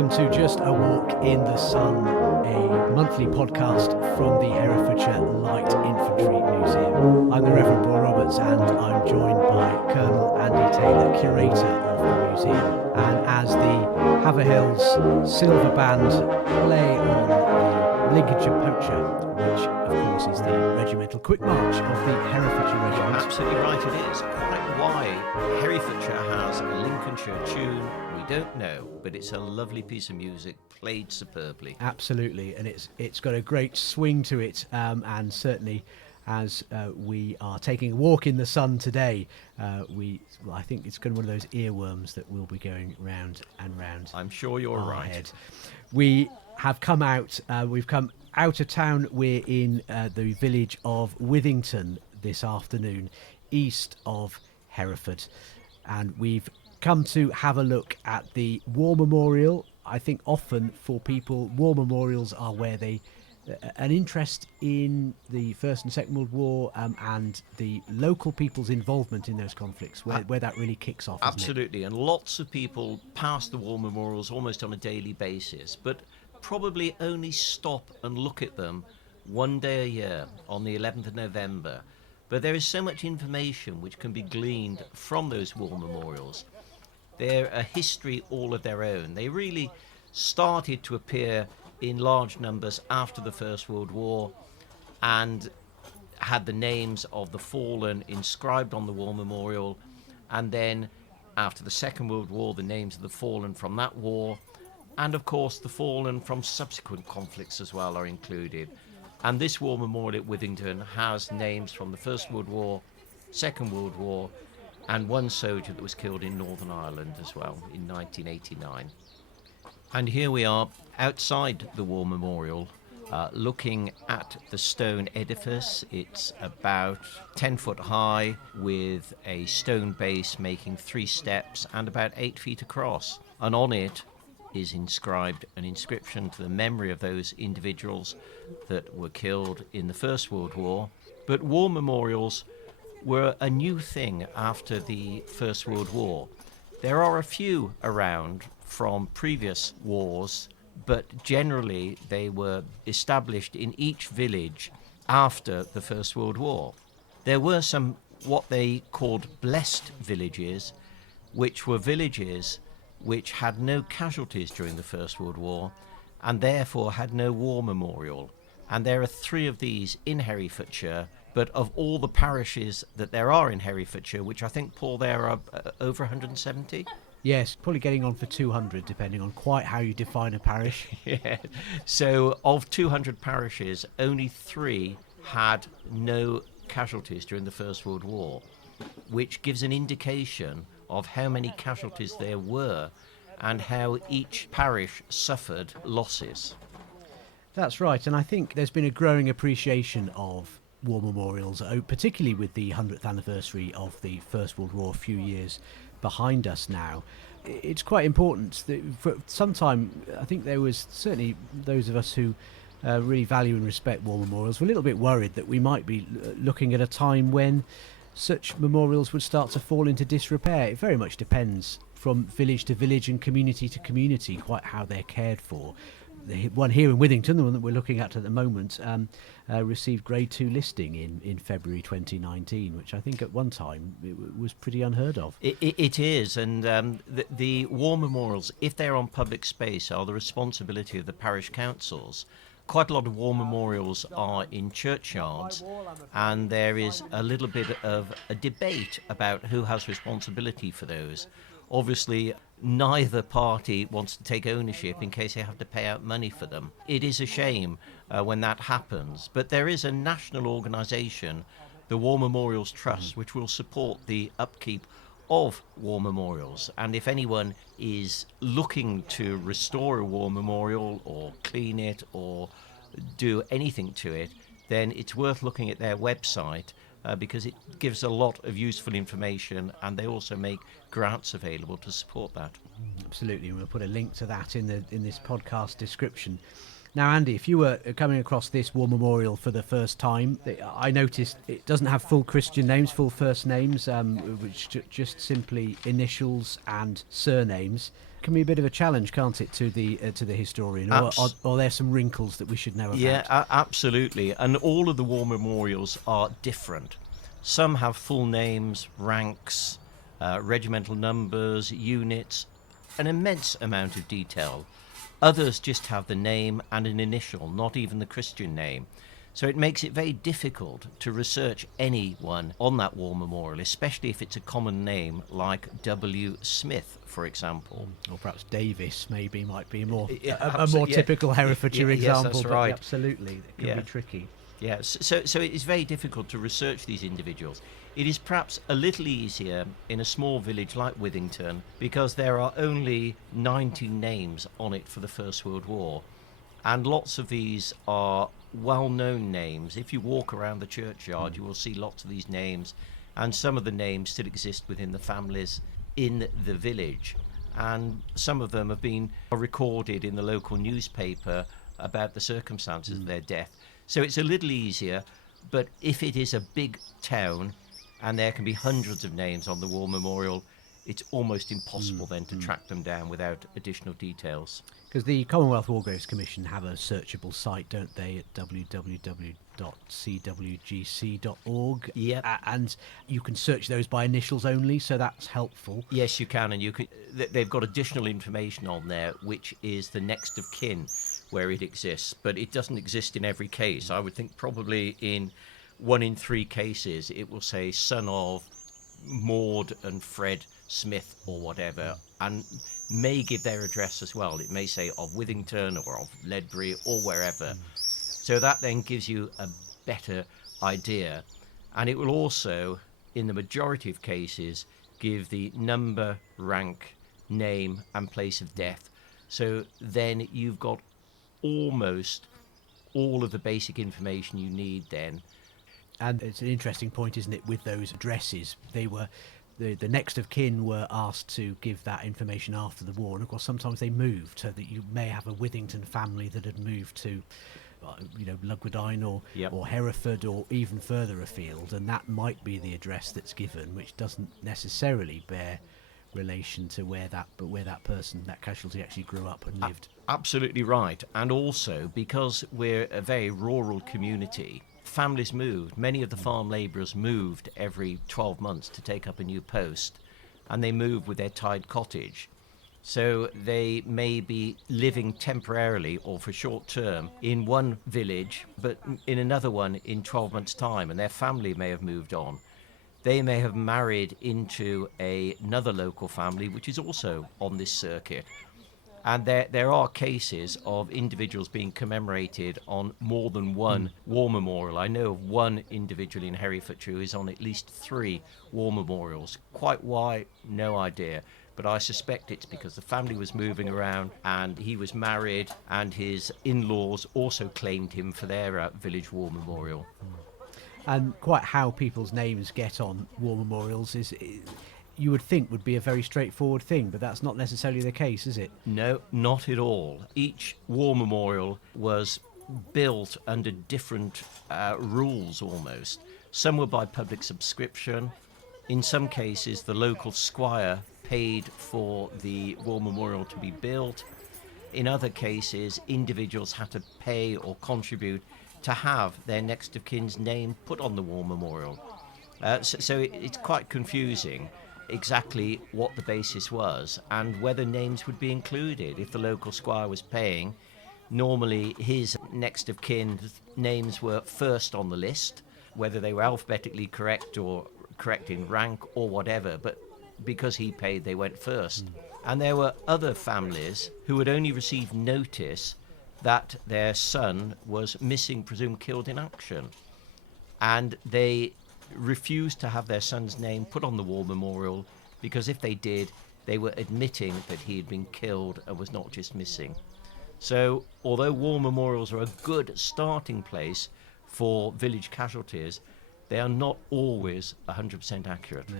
welcome to Just a Walk in the Sun, a monthly podcast from the Herefordshire Light Infantry Museum. I'm the Rev Paul Roberts and I'm joined by Colonel Andy Taylor, curator of the museum. And as the Haverhill Silver Band play on the Lincolnshire Poacher, which of course is the regimental quick march of the Herefordshire Regiment. Absolutely right, it is. Quite why Herefordshire has a Lincolnshire tune, we don't know, but it's a lovely piece of music played superbly. Absolutely, and it's got a great swing to it, and certainly as we are taking a walk in the sun today, I think it's going to be one of those earworms that will be going round and round. I'm sure you're right. Head. We have come out, we've come out of town. We're in the village of Withington this afternoon, east of Hereford, and we've come to have a look at the War Memorial. I think often for people, war memorials are where they an interest in the First and Second World War and the local people's involvement in those conflicts, where that really kicks off. Absolutely, and lots of people pass the war memorials almost on a daily basis, but probably only stop and look at them one day a year on the 11th of November. But there is so much information which can be gleaned from those war memorials. They're a history all of their own. They really started to appear in large numbers after the First World War and had the names of the fallen inscribed on the war memorial, and then after the Second World War the names of the fallen from that war, and of course the fallen from subsequent conflicts as well are included. And this war memorial at Withington has names from the First World War, Second World War, and one soldier that was killed in Northern Ireland as well in 1989. And here we are outside the war memorial, looking at the stone edifice. It's about 10 foot high with a stone base making 3 steps and about 8 feet across. And on it is inscribed an inscription to the memory of those individuals that were killed in the First World War. But war memorials were a new thing after the First World War. There are a few around from previous wars, but generally they were established in each village after the First World War. There were some what they called blessed villages, which were villages which had no casualties during the First World War and therefore had no war memorial. And there are 3 of these in Herefordshire, but of all the parishes that there are in Herefordshire, which I think, Paul, there are over 170? Yes, probably getting on for 200, depending on quite how you define a parish. Yeah. So of 200 parishes, only 3 had no casualties during the First World War, which gives an indication of how many casualties there were and how each parish suffered losses. That's right, and I think there's been a growing appreciation of war memorials, particularly with the 100th anniversary of the First World War a few years behind us now. It's quite important that for some time, I think there was certainly those of us who really value and respect war memorials were a little bit worried that we might be looking at a time when such memorials would start to fall into disrepair. It very much depends from village to village and community to community quite how they're cared for. The one here in Withington, the one that we're looking at the moment, received Grade 2 listing in February 2019, which I think at one time it was pretty unheard of. It is, and the war memorials, if they're on public space, are the responsibility of the parish councils. Quite a lot of war memorials are in churchyards, and there is a little bit of a debate about who has responsibility for those. Obviously, neither party wants to take ownership in case they have to pay out money for them. It is a shame when that happens, but there is a national organisation, the War Memorials Trust, which will support the upkeep of war memorials. And if anyone is looking to restore a war memorial or clean it or do anything to it, then it's worth looking at their website because it gives a lot of useful information, and they also make grants available to support that. Absolutely, we'll put a link to that in this podcast description. Now, Andy, if you were coming across this war memorial for the first time, I noticed it doesn't have full Christian names, full first names, which just simply initials and surnames. Can be a bit of a challenge, can't it, to the historian, or there's some wrinkles that we should know about? Yeah, absolutely. And all of the war memorials are different. Some have full names, ranks, regimental numbers, units, an immense amount of detail. Others just have the name and an initial, not even the Christian name. So it makes it very difficult to research anyone on that war memorial, especially if it's a common name like W. Smith, for example. Or perhaps Davis might be a more Yeah. typical Herefordshire example. Yes, that's but right. Absolutely, it can be tricky. Yes, so it is very difficult to research these individuals. It is perhaps a little easier in a small village like Withington because there are only 19 names on it for the First World War, and lots of these are well-known names. If you walk around the churchyard, you will see lots of these names, and some of the names still exist within the families in the village, and some of them have been recorded in the local newspaper about the circumstances of their death. So it's a little easier, but if it is a big town and there can be hundreds of names on the war memorial, it's almost impossible then to track them down without additional details. Because the Commonwealth War Graves Commission have a searchable site, don't they, at www.cwgc.org? Yep. And you can search those by initials only, so that's helpful. Yes, you can, and they've got additional information on there, which is the next of kin, where it exists, but it doesn't exist in every case. I would think probably in 1 in 3 cases it will say son of Maud and Fred Smith or whatever, and may give their address as well. It may say of Withington or of Ledbury or wherever. So that then gives you a better idea, and it will also, in the majority of cases, give the number, rank, name and place of death. So then you've got almost all of the basic information you need then. And it's an interesting point, isn't it, with those addresses? They were the next of kin were asked to give that information after the war, and of course sometimes they moved, so that you may have a Withington family that had moved to Lugwardine or Hereford or even further afield, and that might be the address that's given, which doesn't necessarily bear relation to where that person, that casualty, actually grew up and lived. Absolutely right. And also because we're a very rural community, families moved. Many of the farm labourers moved every 12 months to take up a new post, and they moved with their tied cottage. So they may be living temporarily or for short term in one village, but in another one in 12 months' time, and their family may have moved on. They may have married into another local family, which is also on this circuit. And there are cases of individuals being commemorated on more than one war memorial. I know of one individual in Herefordshire who is on at least 3 war memorials. Quite why, no idea. But I suspect it's because the family was moving around and he was married, and his in-laws also claimed him for their village war memorial. And quite how people's names get on war memorials is you would think would be a very straightforward thing, but that's not necessarily the case, is it? No, not at all. Each war memorial was built under different rules almost. Some were by public subscription. In some cases, the local squire paid for the war memorial to be built. In other cases, individuals had to pay or contribute to have their next of kin's name put on the war memorial. So it's quite confusing exactly what the basis was and whether names would be included. If the local squire was paying, normally his next of kin's names were first on the list, whether they were alphabetically correct or correct in rank or whatever, but because he paid, they went first. And there were other families who had only received notice that their son was missing, presumed killed in action, and they refused to have their son's name put on the war memorial because if they did, they were admitting that he had been killed and was not just missing. So although war memorials are a good starting place for village casualties, they are not always 100% accurate. No.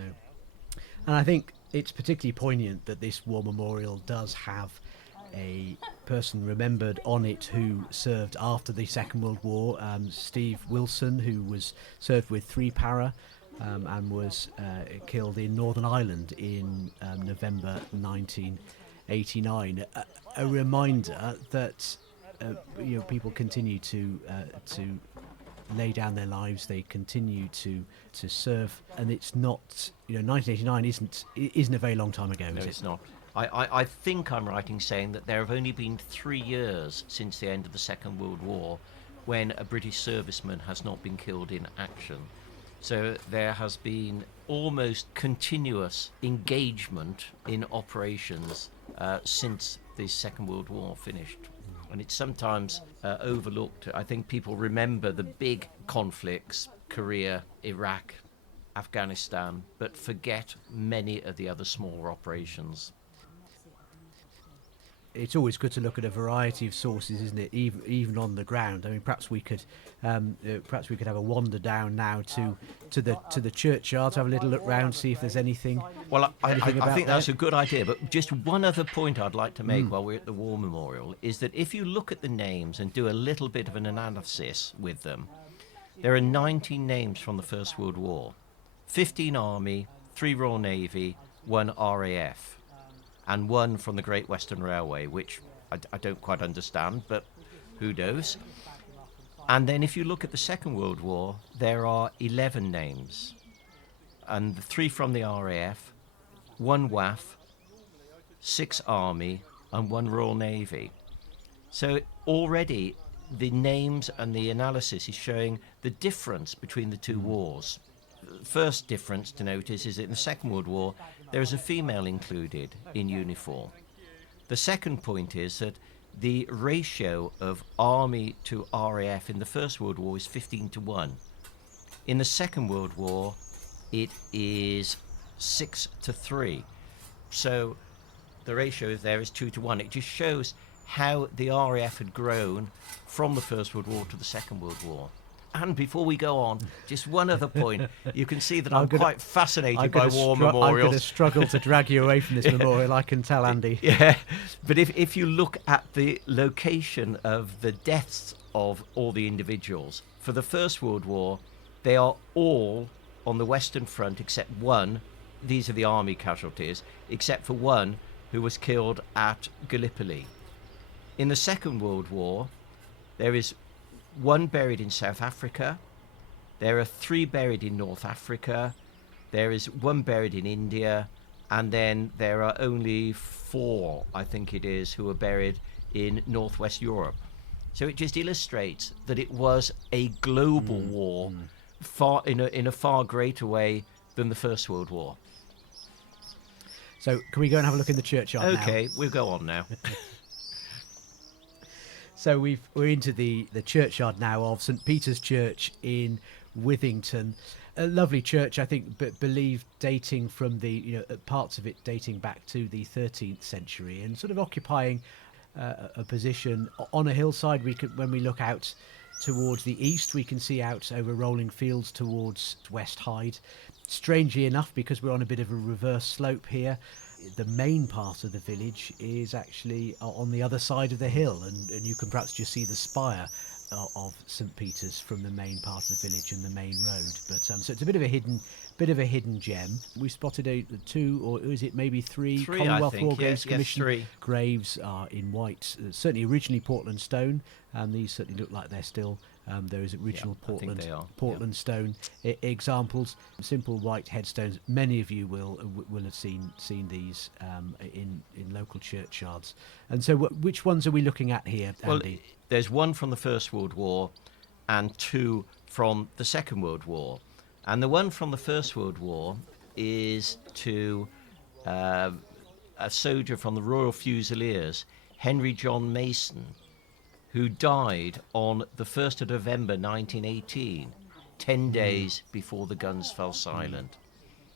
And I think it's particularly poignant that this war memorial does have a person remembered on it who served after the Second World War, Steve Wilson, who was served with 3 para and was killed in Northern Ireland in November 1918. 1989, a reminder that people continue to lay down their lives, they continue to serve, and it's not, 1989 isn't a very long time ago, No, is it? it's not. I think I'm right in saying that there have only been 3 years since the end of the Second World War when a British serviceman has not been killed in action. So there has been almost continuous engagement in operations since the Second World War finished. And it's sometimes overlooked. I think people remember the big conflicts, Korea, Iraq, Afghanistan, but forget many of the other smaller operations. It's always good to look at a variety of sources, isn't it? Even on the ground. I mean, perhaps we could have a wander down now to the churchyard, have a little look round, see if there's anything. Well, I about think that's that? a good idea. But just one other point I'd like to make while we're at the War Memorial is that if you look at the names and do a little bit of an analysis with them, there are 19 names from the First World War, 15 Army, 3 Royal Navy, 1 RAF. And 1 from the Great Western Railway, which I don't quite understand, but who knows. And then if you look at the Second World War, there are 11 names. And 3 from the RAF, 1 WAF, 6 Army, and 1 Royal Navy. So already the names and the analysis is showing the difference between the two wars. The first difference to notice is that in the Second World War, there is a female included in uniform. The second point is that the ratio of Army to RAF in the First World War is 15-1. In the Second World War, it is 6-3. So the ratio there is 2-1. It just shows how the RAF had grown from the First World War to the Second World War. And before we go on, just one other point. You can see that I'm quite fascinated by war memorials. I'm going to struggle to drag you away from this memorial, I can tell, Andy. Yeah, but if you look at the location of the deaths of all the individuals, for the First World War, they are all on the Western Front except one. These are the army casualties, except for one who was killed at Gallipoli. In the Second World War, there is 1 buried in South Africa, there are 3 buried in North Africa, there is 1 buried in India, and then there are only 4, I think it is, who are buried in Northwest Europe. So it just illustrates that it was a global war, far in a far greater way than the First World War. So can we go and have a look in the churchyard now? Okay, we'll go on now. So we're into the churchyard now of St Peter's Church in Withington. A lovely church, I think, but believed dating from the parts of it dating back to the 13th century, and sort of occupying a position on a hillside. When we look out towards the east, we can see out over rolling fields towards West Hyde. Strangely enough, because we're on a bit of a reverse slope here, the main part of the village is actually on the other side of the hill, and you can perhaps just see the spire of St Peter's from the main part of the village and the main road. But so it's a bit of a hidden gem. We spotted 2, or is it maybe 3 Commonwealth War Graves Commission 3 graves are in white, certainly originally Portland stone, and these certainly look like they're still those original Portland stone examples, simple white headstones. Many of you will have seen these in local churchyards. And so which ones are we looking at here, Andy? Well, there's 1 from the First World War and 2 from the Second World War. And the one from the First World War is to a soldier from the Royal Fusiliers, Henry John Mason, who died on the 1st of November 1918, 10 days before the guns fell silent.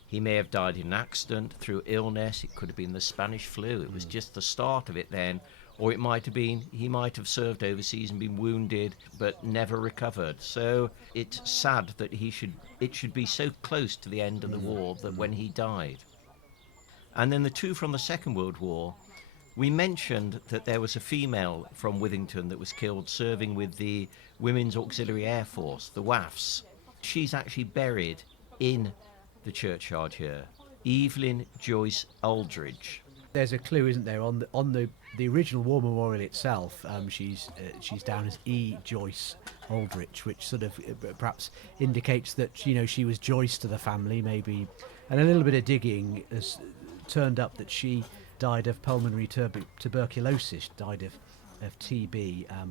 He may have died in an accident, through illness. It could have been the Spanish flu. It was just the start of it then. Or it might have been, he might have served overseas and been wounded but never recovered. So it's sad that it should be so close to the end of the war that when he died. And then the 2 from the Second World War, we mentioned that there was a female from Withington that was killed serving with the Women's Auxiliary Air Force, the WAFs. She's actually buried in the churchyard here, Evelyn Joyce Aldridge. There's a clue, isn't there, on the original war memorial itself. She's down as E. Joyce Aldrich, which sort of perhaps indicates that she was Joyce to the family, maybe. And a little bit of digging has turned up that she died of pulmonary tuberculosis, died of TB at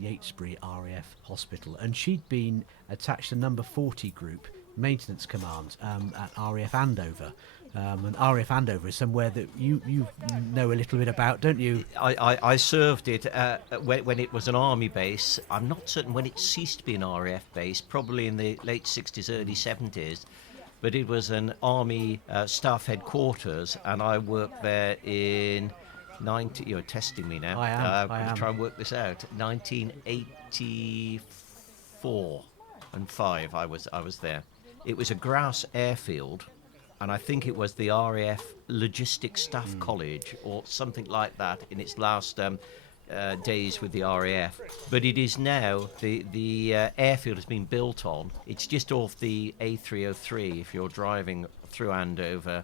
Yatesbury RAF Hospital, and she'd been attached to number 40 group maintenance command at RAF Andover. And RAF Andover is somewhere that you know a little bit about, don't you? I served it when it was an army base. I'm not certain when it ceased to be an RAF base, probably in the late 60s, early 70s. But it was an army staff headquarters, and I worked there in you're testing me now. I am. I'm trying to work this out. 1984 and 5. I was there. It was a grass airfield, and I think it was the RAF Logistics Staff College or something like that in its last days with the RAF. But it is now, the airfield has been built on. It's just off the A303 if you're driving through Andover.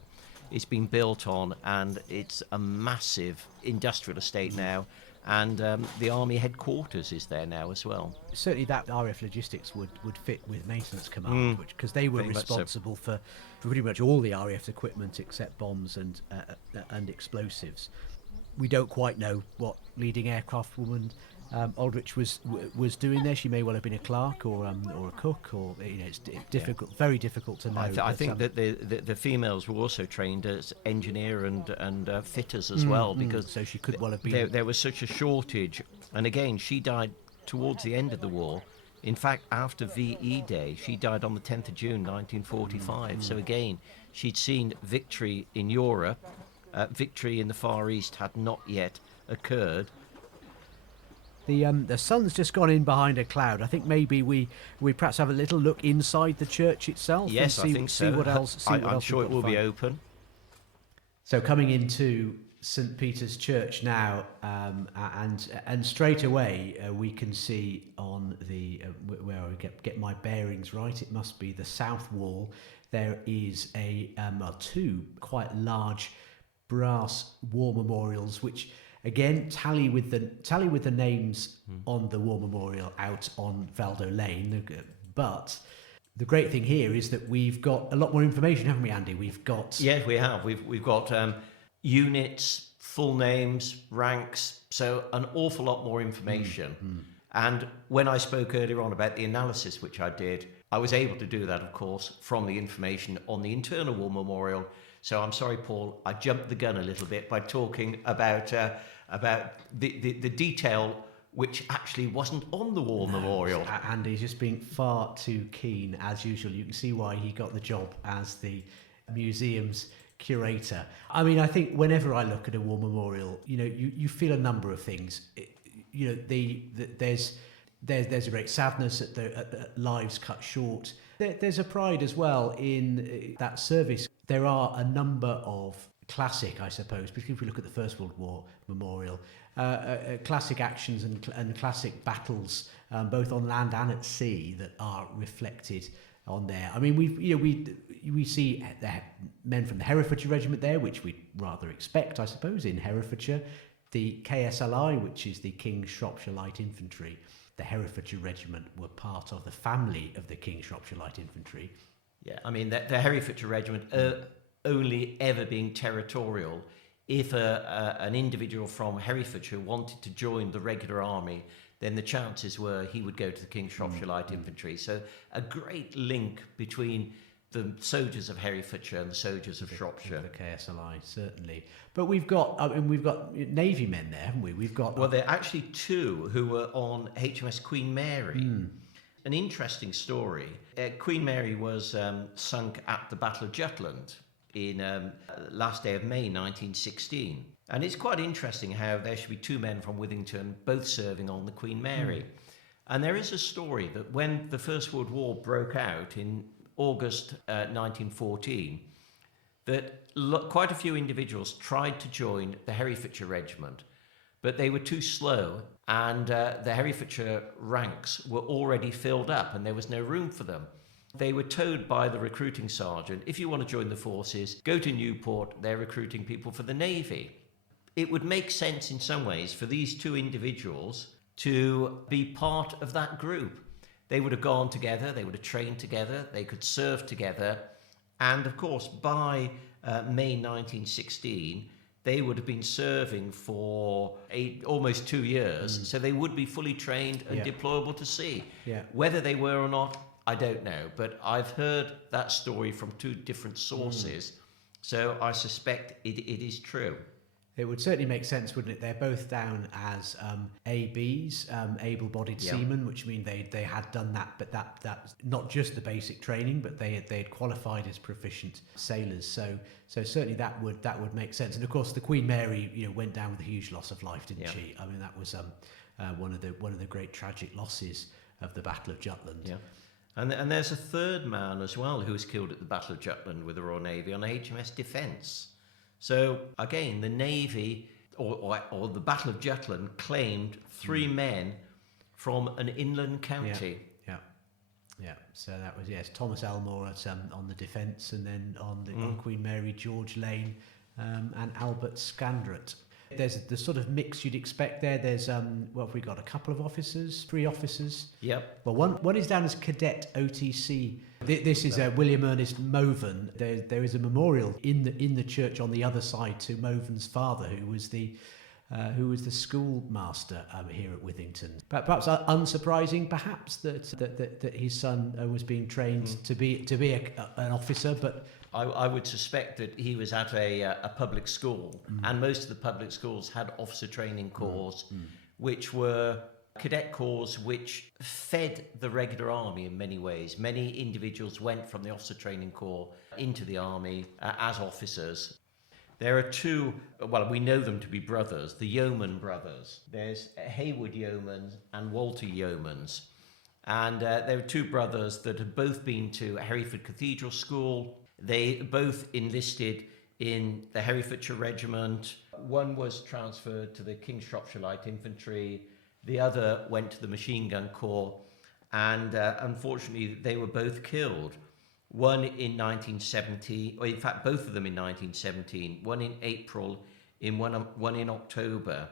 It's been built on, and it's a massive industrial estate now. And the army headquarters is there now as well. Certainly that RAF Logistics would fit with Maintenance Command, because they were responsible for pretty much all the RAF's equipment except bombs and explosives. We don't quite know what leading aircraft woman Aldrich was doing there. She may well have been a clerk or a cook, or it's difficult, very difficult to know. I think that the females were also trained as engineer and fitters as well, because so she could well have been. There was such a shortage, and again, she died towards the end of the war. In fact, after VE Day, she died on the 10th of June 1945. So again, she'd seen victory in Europe. Victory in the Far East had not yet occurred. The sun's just gone in behind a cloud. I think maybe we perhaps have a little look inside the church itself. Yes, and I think so. See what else. I'm sure it will be open. So coming into St Peter's Church now, and straight away we can see on the where I get my bearings right. It must be the south wall. There is two quite large brass war memorials, which again tally with the names on the war memorial out on Valdo Lane. But the great thing here is that we've got a lot more information, haven't we, Andy? We've got we have. We've got units, full names, ranks, so an awful lot more information. And when I spoke earlier on about the analysis which I did, I was able to do that, of course, from the information on the internal war memorial. So I'm sorry, Paul, I jumped the gun a little bit by talking about the detail which actually wasn't on the war memorial. Andy's just being far too keen, as usual. You can see why he got the job as the museum's curator. I mean, I think whenever I look at a war memorial, you feel a number of things. There's a great sadness at the lives cut short. There's a pride as well in that service. There are a number of classic, I suppose, particularly if we look at the First World War memorial, classic actions and classic battles, both on land and at sea, that are reflected on there. I mean, we see the men from the Herefordshire Regiment there, which we'd rather expect, I suppose, in Herefordshire. The KSLI, which is the King's Shropshire Light Infantry, the Herefordshire Regiment were part of the family of the King's Shropshire Light Infantry. Yeah, I mean, the Herefordshire Regiment only ever being territorial if an individual from Herefordshire wanted to join the regular army, then the chances were he would go to the King's Shropshire Light Infantry. So a great link between the soldiers of Herefordshire and the soldiers of Shropshire. The KSLI, certainly. But we've got Navy men there, haven't we? We've got... Well, there are actually two who were on HMS Queen Mary. An interesting story. Queen Mary was sunk at the Battle of Jutland in last day of May 1916. And it's quite interesting how there should be two men from Withington both serving on the Queen Mary. And there is a story that when the First World War broke out in August 1914, that quite a few individuals tried to join the Herefordshire Regiment, but they were too slow, and the Herefordshire ranks were already filled up and there was no room for them. They were told by the recruiting sergeant, if you want to join the forces, go to Newport, they're recruiting people for the Navy. It would make sense in some ways for these two individuals to be part of that group. They would have gone together, they would have trained together, they could serve together. And of course, by May 1916, they would have been serving for almost 2 years. So they would be fully trained and deployable to sea. Yeah. Whether they were or not, I don't know. But I've heard that story from two different sources. So I suspect it is true. It would certainly make sense, wouldn't it? They're both down as ABs, able-bodied seamen, which mean they had done that, but that's not just the basic training, but they had qualified as proficient sailors. So certainly that would make sense. And of course, the Queen Mary, went down with a huge loss of life, didn't she? I mean, that was one of the great tragic losses of the Battle of Jutland. Yeah. And there's a third man as well who was killed at the Battle of Jutland with the Royal Navy on HMS Defence. So again, the Navy or the Battle of Jutland claimed 3 men from an inland county. Yeah. So that was Thomas Elmore on the Defence, and then on Queen Mary, George Lane, and Albert Scandrett. There's the sort of mix you'd expect there. There's what have we got? A couple of officers, 3 officers. Yep. Well, one is down as Cadet OTC. This is William Ernest Moven. There is a memorial in the church on the other side to Moven's father, who was the schoolmaster here at Withington. But perhaps unsurprising, perhaps that his son was being trained to be an officer, but. I would suspect that he was at a public school, and most of the public schools had officer training corps, which were cadet corps which fed the regular army in many ways. Many individuals went from the officer training corps into the army as officers. There are 2, well, we know them to be brothers, the Yeoman brothers. There's Hayward Yeomans and Walter Yeomans. And there are 2 brothers that had both been to Hereford Cathedral School. They both enlisted in the Herefordshire Regiment. One was transferred to the King's Shropshire Light Infantry. The other went to the Machine Gun Corps. And unfortunately, they were both killed. One in 1970, or in fact, both of them in 1917. One in April, one in October,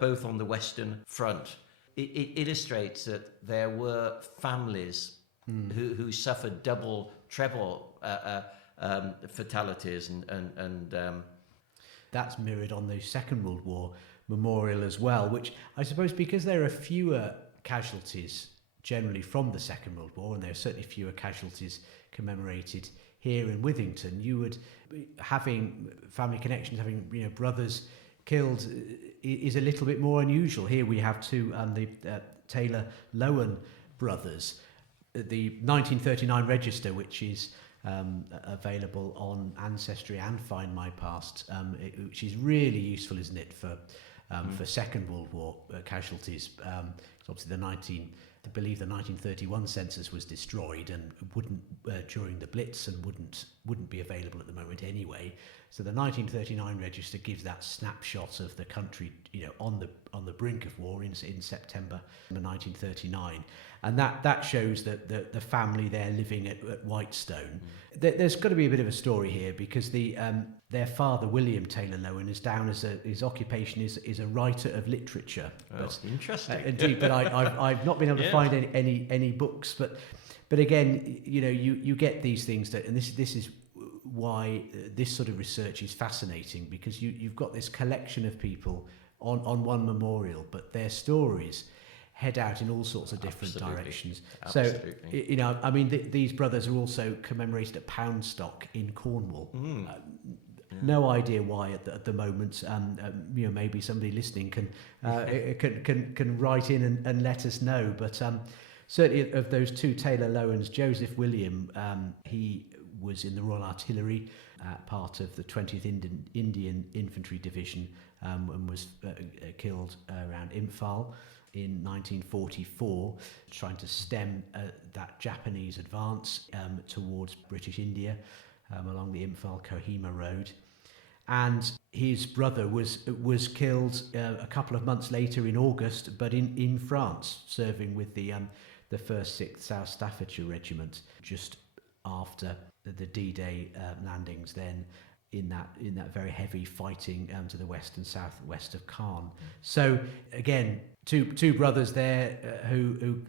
both on the Western Front. It illustrates that there were families who suffered double, treble fatalities, and that's mirrored on the Second World War memorial as well, which I suppose because there are fewer casualties generally from the Second World War, and there are certainly fewer casualties commemorated here in Withington, you would having family connections, having brothers killed is a little bit more unusual. Here we have 2 the Taylor Lowen brothers. The 1939 register, which is available on Ancestry and Find My Past, which is really useful, isn't it, for Second World War casualties. Obviously, I believe the 1931 census was destroyed and wouldn't during the Blitz, and wouldn't be available at the moment anyway. So the 1939 register gives that snapshot of the country, on the brink of war in September 1939, and that shows that the family there living at Whitestone. There's got to be a bit of a story here, because their father, William Taylor Lowen, is down as his occupation is a writer of literature. But, interesting. Indeed, but I've not been able to find any books. But again, you get these things and this is why this sort of research is fascinating, because you've got this collection of people on one memorial, but their stories head out in all sorts of different directions. Absolutely. So, I mean, these brothers are also commemorated at Poundstock in Cornwall. No idea why at the moment. Maybe somebody listening can write in and let us know. But certainly of those 2 Taylor Lowens, Joseph William, he was in the Royal Artillery, part of the 20th Indian Infantry Division, and was killed around Imphal in 1944, trying to stem that Japanese advance towards British India along the Imphal-Kohima road. And his brother was killed a couple of months later in August, but in France, serving with the the 1st 6th South Staffordshire Regiment just after the D-Day landings then in that very heavy fighting to the west and southwest of Caen. So again, two brothers there who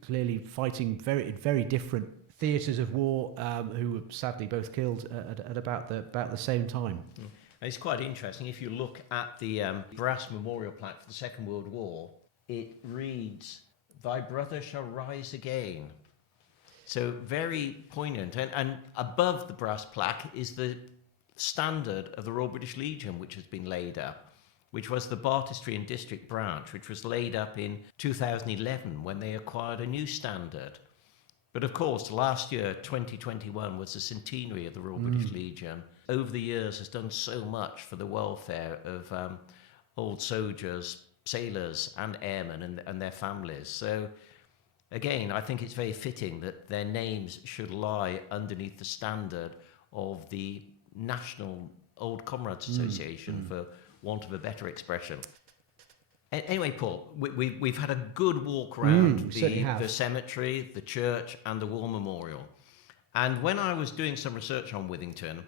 clearly fighting very different theatres of war, who were sadly both killed at about the same time. It's quite interesting. If you look at the brass memorial plaque for the Second World War, it reads, "Thy brother shall rise again." So very poignant. And above the brass plaque is the standard of the Royal British Legion, which has been laid up, which was the Bartestree and District branch, which was laid up in 2011 when they acquired a new standard. But of course, last year, 2021, was the centenary of the Royal British Legion. Over the years, has done so much for the welfare of old soldiers, sailors and airmen and their families. So again, I think it's very fitting that their names should lie underneath the standard of the National Old Comrades Association, for want of a better expression. Anyway, Paul, we've had a good walk around the cemetery, the church and the war memorial. And when I was doing some research on Withington,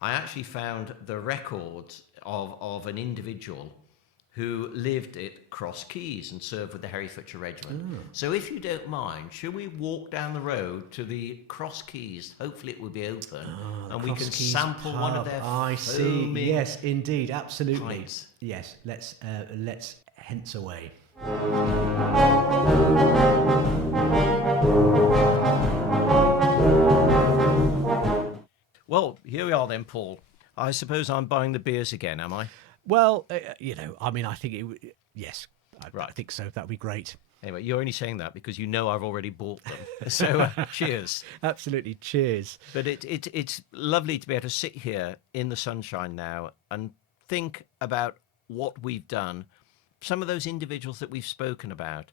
I actually found the records of an individual who lived at Cross Keys and served with the Herefordshire Regiment. So if you don't mind, should we walk down the road to the Cross Keys? Hopefully it will be open, and we can sample one of their foaming Yes, indeed, absolutely. pints. Yes, let's hence away. Well, here we are then, Paul. I suppose I'm buying the beers again, am I? Well, I think yes, I think so. That'd be great. Anyway, you're only saying that because you know I've already bought them. So cheers. Absolutely, cheers. But it's lovely to be able to sit here in the sunshine now and think about what we've done, some of those individuals that we've spoken about,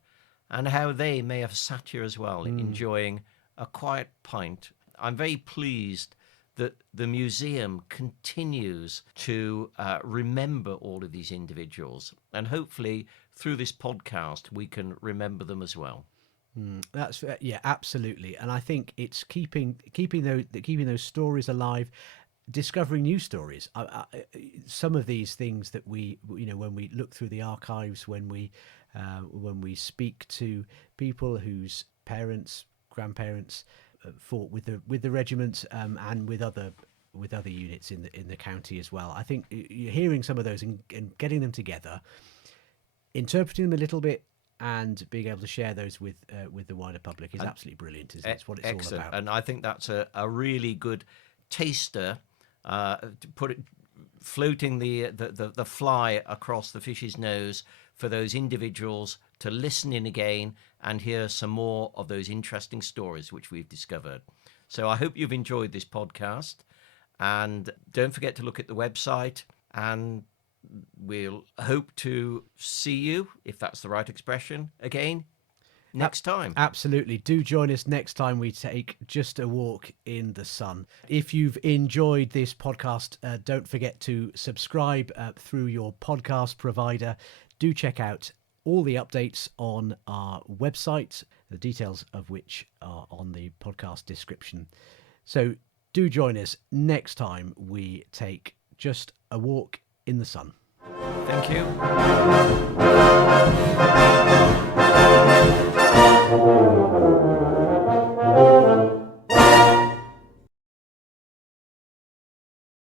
and how they may have sat here as well, enjoying a quiet pint. I'm very pleased that the museum continues to remember all of these individuals, and hopefully through this podcast we can remember them as well. That's absolutely, and I think it's keeping those stories alive, discovering new stories. Some of these things that we when we look through the archives, when we speak to people whose parents, grandparents fought with the regiment and with other units in the county as well. I think hearing some of those and getting them together, interpreting them a little bit, and being able to share those with the wider public is absolutely brilliant. It's what it's excellent. all about. And I think that's a really good taster to put it, floating the fly across the fish's nose for those individuals to listen in again and hear some more of those interesting stories which we've discovered. So I hope you've enjoyed this podcast, and don't forget to look at the website, and we'll hope to see you, if that's the right expression, again next time. Absolutely. Do join us next time we take just a walk in the sun. If you've enjoyed this podcast, don't forget to subscribe through your podcast provider. Do check out all the updates on our website, the details of which are on the podcast description. So do join us next time we take just a walk in the sun. Thank you.